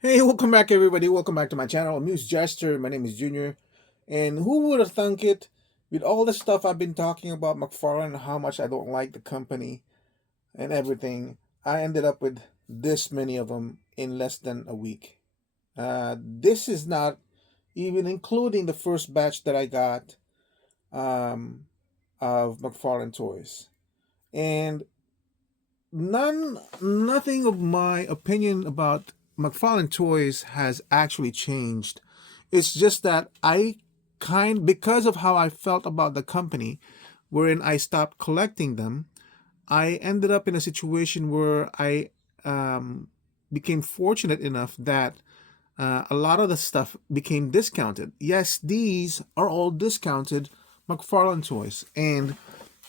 Hey, welcome back, everybody. Welcome back to my channel, AmusedJester. My name is Junior. And who would have thunk it, with all the stuff I've been talking about McFarlane, how much I don't like the company and everything, I ended up with this many of them in less than a week. This is not even including the first batch that I got um, of McFarlane toys. And nothing of my opinion about McFarlane toys has actually changed. It's just that because of how I felt about the company, wherein I stopped collecting them, I ended up in a situation where I um, became fortunate enough that a lot of the stuff became discounted. Yes, these are all discounted McFarlane toys. And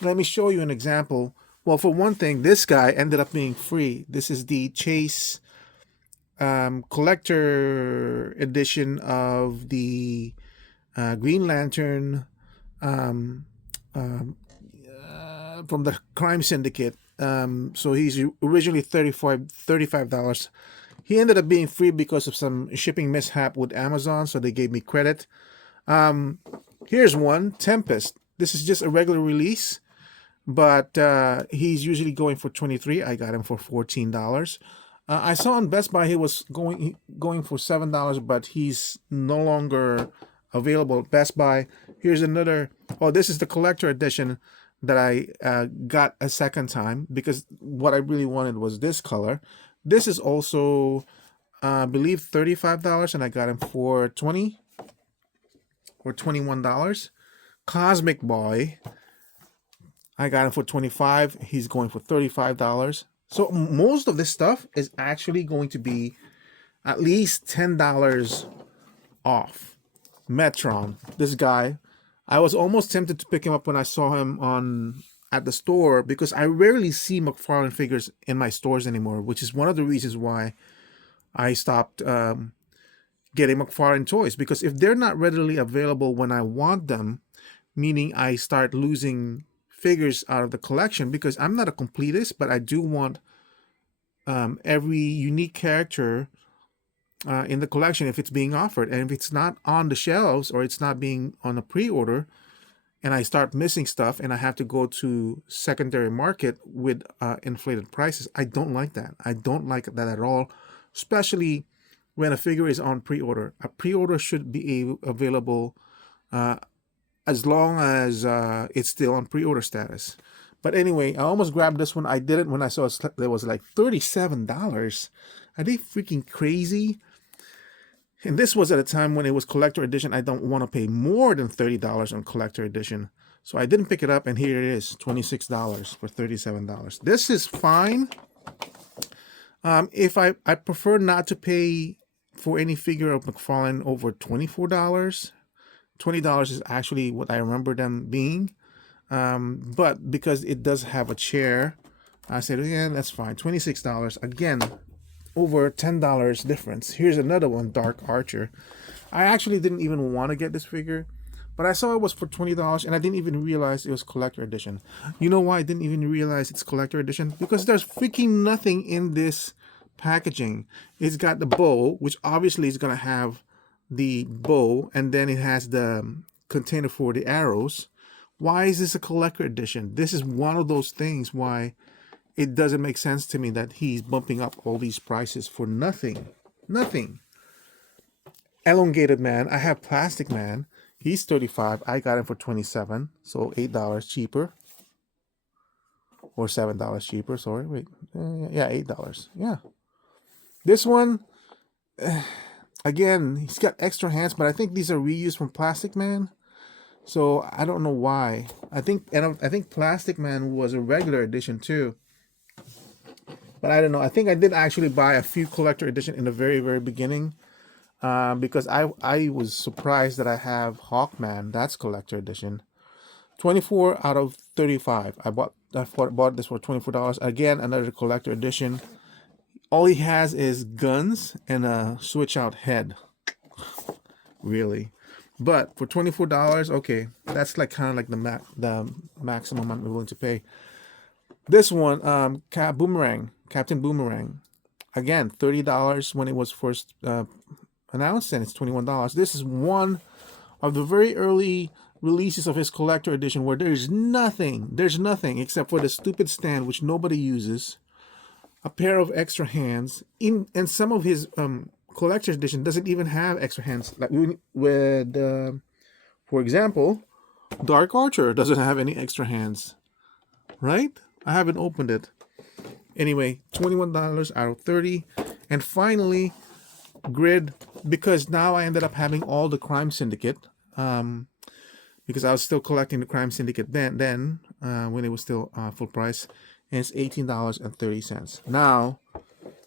let me show you an example. Well, for one thing, this guy ended up being free. This is the Chase collector edition of the Green Lantern um, um, from the Crime Syndicate. So he's originally $35. He ended up being free because of some shipping mishap with Amazon, so they gave me credit. Um, Here's one, Tempest. This is just a regular release, but he's usually going for 23. I got him for $14. I saw on Best Buy he was going for $7, but he's no longer available at Best Buy. Here's another. Oh, this is the collector edition that I got a second time because what I really wanted was this color. This is also, I believe, $35, and I got him for 20 or $21. Cosmic Boy, I got him for 25. He's going for $35. So most of this stuff is actually going to be at least $10 off. Metron, this guy, I was almost tempted to pick him up when I saw him on at the store because I rarely see McFarlane figures in my stores anymore, which is one of the reasons why I stopped getting McFarlane toys, because if they're not readily available when I want them, meaning I start losing figures out of the collection, because I'm not a completist, but I do want every unique character in the collection if it's being offered. And if it's not on the shelves or it's not being on a pre-order, and I start missing stuff and I have to go to secondary market with inflated prices, I don't like that. I don't like that at all, especially when a figure is on pre-order. A pre-order should be available as long as it's still on pre-order status. But anyway, I almost grabbed this one. I didn't when I saw it was like $37. Are they freaking crazy? And this was at a time when it was collector edition. I don't want to pay more than $30 on collector edition. So I didn't pick it up, and here it is, $26 for $37. This is fine. If I prefer not to pay for any figure of McFarlane over $24. $20 is actually what I remember them being. But because it does have a chair, I said, yeah, that's fine. $26. Again, over $10 difference. Here's another one, Dark Archer. I actually didn't even want to get this figure, but I saw it was for $20, and I didn't even realize it was collector edition. You know why I didn't even realize it's collector edition? Because there's freaking nothing in this packaging. It's got the bow, which obviously is going to have the bow, and then it has the container for the arrows. Why is this a collector edition? This is one of those things why it doesn't make sense to me that he's bumping up all these prices for nothing. Nothing. Elongated Man, I have Plastic Man. He's $35. I got him for $27, so $8 cheaper. Or $7 cheaper, sorry. Wait. Yeah, $8. Yeah. This one, again, he's got extra hands, but I think these are reused from Plastic Man. So I don't know why. I think Plastic Man was a regular edition too. But I don't know. I think I did actually buy a few collector edition in the very, very beginning. Because I was surprised that I have Hawkman. That's collector edition. 24 out of 35. I bought this for $24. Again, another collector edition. All he has is guns and a switch out head. Really. But for $24, okay, that's like kind of like the maximum I'm willing to pay. This one, Captain Boomerang. again, $30 when it was first announced, and it's $21. This is one of the very early releases of his collector edition where there's nothing except for the stupid stand which nobody uses, a pair of extra hands, and some of his collector's edition doesn't even have extra hands. Like with for example, Dark Archer doesn't have any extra hands, right? I haven't opened it. Anyway, $21 out of 30. And finally, Grid, because now I ended up having all the Crime Syndicate, because I was still collecting the Crime Syndicate then when it was still full price, and it's $18.30. Now,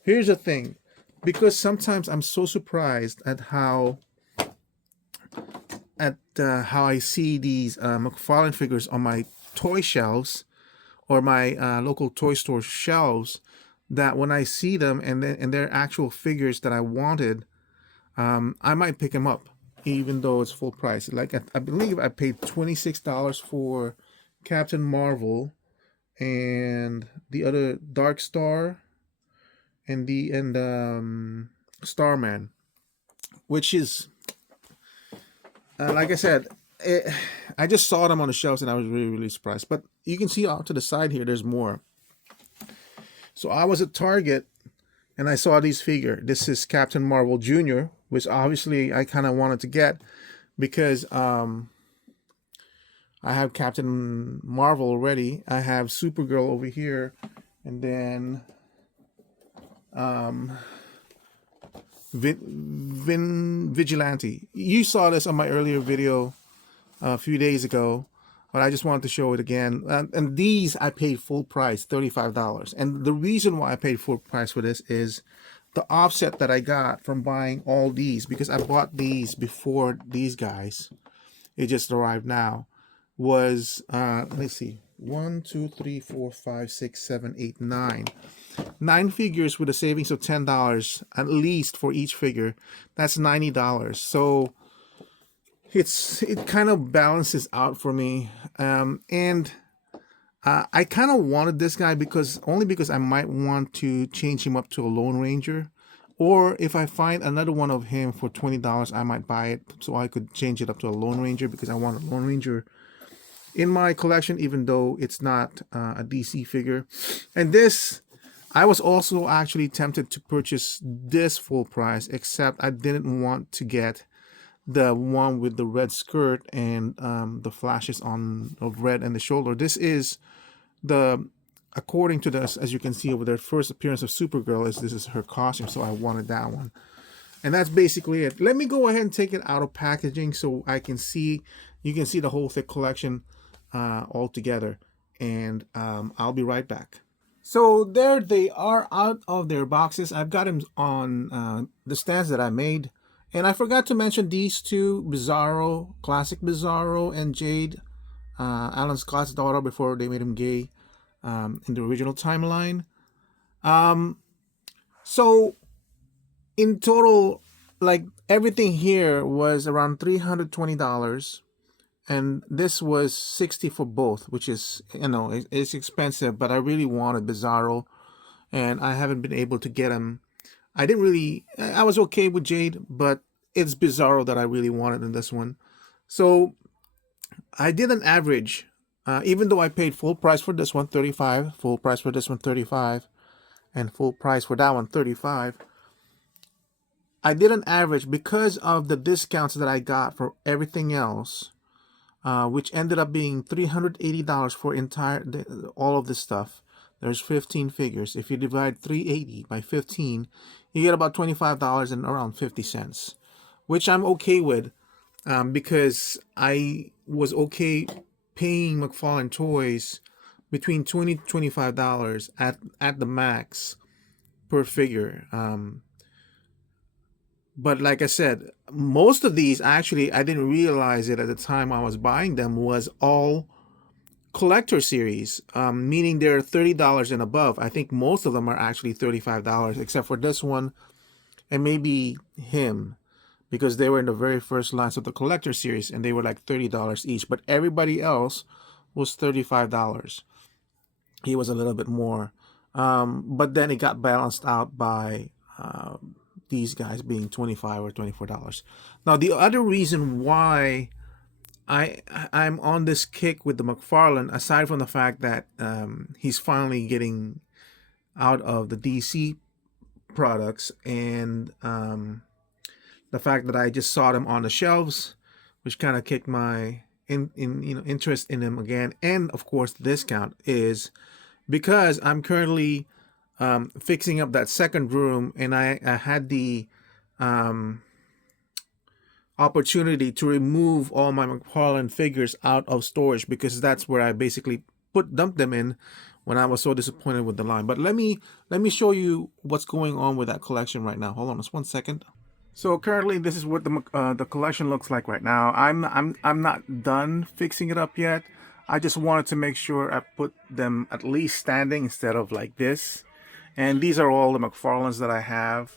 here's the thing, because sometimes I'm so surprised at how I see these McFarlane figures on my toy shelves or my local toy store shelves, that when I see them and they're actual figures that I wanted, I might pick them up even though it's full price. Like I believe I paid $26 for Captain Marvel and the other Dark Star and Starman, which is like I said, I just saw them on the shelves and I was really surprised. But you can see out to the side here, there's more. So I was at Target and I saw these figures. This is Captain Marvel Jr., which obviously I kind of wanted to get because I have Captain Marvel already. I have Supergirl over here, and then Vigilante. You saw this on my earlier video a few days ago, but I just wanted to show it again. And these I paid full price, $35. And the reason why I paid full price for this is the offset that I got from buying all these, because I bought these before these guys. It just arrived now. Was let's see, 1, 2, 3, 4, 5, 6, 7, 8, 9. 9 figures with a savings of $10 at least for each figure. That's $90. So it kind of balances out for me. And I kind of wanted this guy because I might want to change him up to a Lone Ranger, or if I find another one of him for $20, I might buy it so I could change it up to a Lone Ranger, because I want a Lone Ranger in my collection, even though it's not a DC figure. And this, I was also actually tempted to purchase this full price, except I didn't want to get the one with the red skirt and the flashes of red and the shoulder. This is according to this, as you can see over there, first appearance of Supergirl. This is her costume, so I wanted that one. And that's basically it. Let me go ahead and take it out of packaging so I can see, you can see the whole thick collection all together. And I'll be right back. So there they are out of their boxes. I've got them on the stands that I made. And I forgot to mention these two, Bizarro, Classic Bizarro, and Jade, Alan Scott's daughter, before they made him gay in the original timeline. So in total, like, everything here was around $320, and this was $60 for both, which is, you know, it's expensive, but I really wanted Bizarro, and I haven't been able to get him. I was okay with Jade, but it's Bizarro that I really wanted in this one. So I did an average, even though I paid full price for this one, $35, full price for this one, $35, and full price for that one, $35. I did an average because of the discounts that I got for everything else, which ended up being $380 for all of this stuff. There's 15 figures. If you divide 380 by 15, you get about $25 and around 50 cents, which I'm okay with, because I was okay paying McFarlane Toys between $20 to $25 at the max per figure. But like I said, most of these, actually, I didn't realize it at the time I was buying them, was all collector series, meaning they're $30 and above. I think most of them are actually $35, except for this one and maybe him, because they were in the very first lines of the collector series and they were like $30 each. But everybody else was $35. He was a little bit more But then it got balanced out by these guys being $25 or $24. Now, the other reason why I'm on this kick with the McFarlane, aside from the fact that he's finally getting out of the DC products, and the fact that I just saw them on the shelves, which kind of kicked my interest in them again, and of course the discount, is because I'm currently fixing up that second room, and I had the opportunity to remove all my McFarlane figures out of storage, because that's where I basically dumped them in when I was so disappointed with the line. But let me show you what's going on with that collection right now. Hold on just 1 second. So currently, this is what the collection looks like right now. I'm not done fixing it up yet. I just wanted to make sure I put them at least standing instead of like this. And these are all the McFarlanes that I have.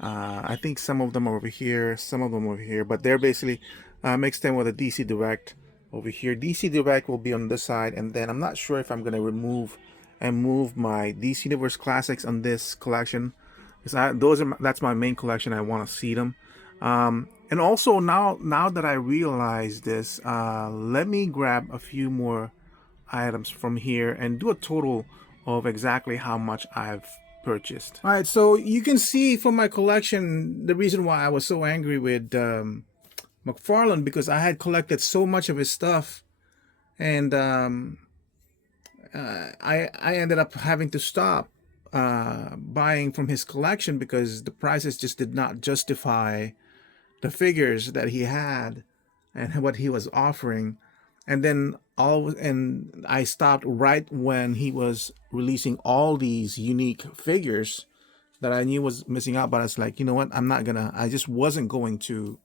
I think some of them are over here, some of them over here, but they're basically mixed in with a DC Direct over here. DC Direct will be on this side, and then I'm not sure if I'm going to remove and move my DC Universe Classics on this collection, because that's my main collection. I want to see them. And also now that I realize this, let me grab a few more items from here and do a total of exactly how much I've purchased. All right, so you can see from my collection the reason why I was so angry with McFarlane, because I had collected so much of his stuff, and I ended up having to stop buying from his collection because the prices just did not justify the figures that he had and what he was offering. And then I stopped right when he was releasing all these unique figures that I knew was missing out. But I was like, you know what? I just wasn't going to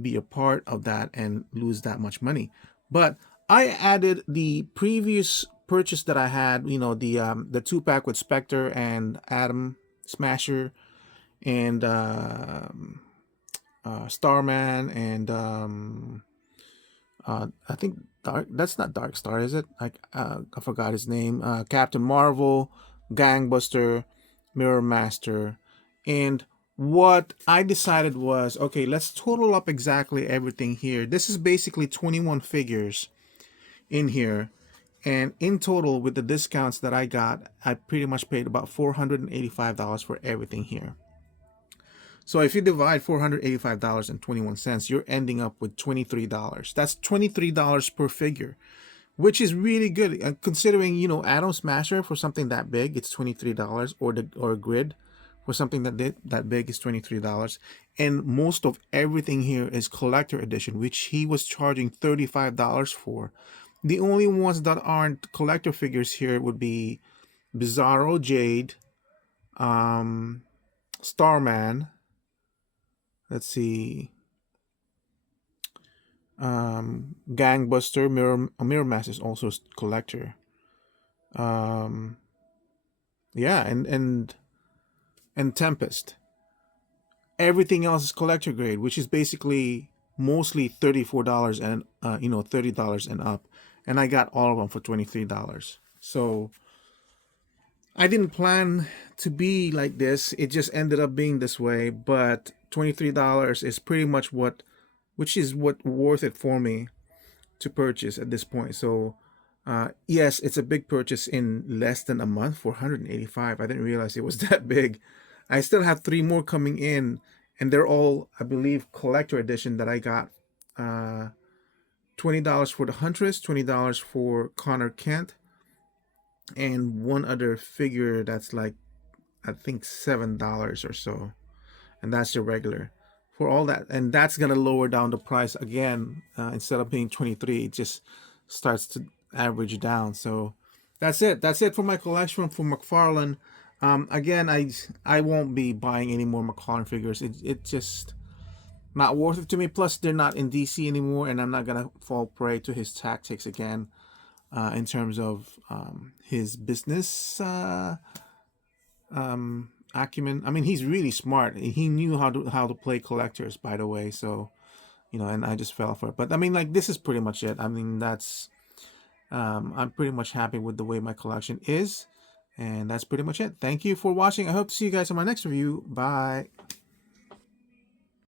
be a part of that and lose that much money. But I added the previous purchase that I had, the 2-pack with Spectre and Atom Smasher and Starman and I think that's not Dark Star, is it? I forgot his name. Captain Marvel, Gangbuster, Mirror Master. And what I decided was, okay, let's total up exactly everything here. This is basically 21 figures in here. And in total, with the discounts that I got, I pretty much paid about $485 for everything here. So if you divide $485.21, you're ending up with $23. That's $23 per figure, which is really good considering, Atom Smasher for something that big, it's $23, or Grid for something that big is $23. And most of everything here is collector edition, which he was charging $35 for. The only ones that aren't collector figures here would be Bizarro Jade, Starman. Let's see. Gangbuster, Mirror Mask is also collector. Yeah, and Tempest. Everything else is collector grade, which is basically mostly $34 and $30 and up. And I got all of them for $23. So I didn't plan to be like this. It just ended up being this way. But $23 is pretty much what worth it for me to purchase at this point. So yes, it's a big purchase in less than a month for $185. I didn't realize it was that big. I still have 3 more coming in, and they're all, I believe, collector edition that I got. $20 for the Huntress, $20 for Connor Kent, and one other figure that's like, I think, $7 or so, and that's the regular for all that. And that's gonna lower down the price again. Instead of being 23, it just starts to average down. So that's it for my collection from McFarlane. Again, I won't be buying any more McFarlane figures. It just not worth it to me. Plus, they're not in DC anymore, and I'm not gonna fall prey to his tactics again in terms of his business acumen. I mean, he's really smart. He knew how to play collectors, by the way. So, and I just fell for it. But I mean, like, this is pretty much it. I mean, that's I'm pretty much happy with the way my collection is. And that's pretty much it. Thank you for watching. I hope to see you guys in my next review. Bye.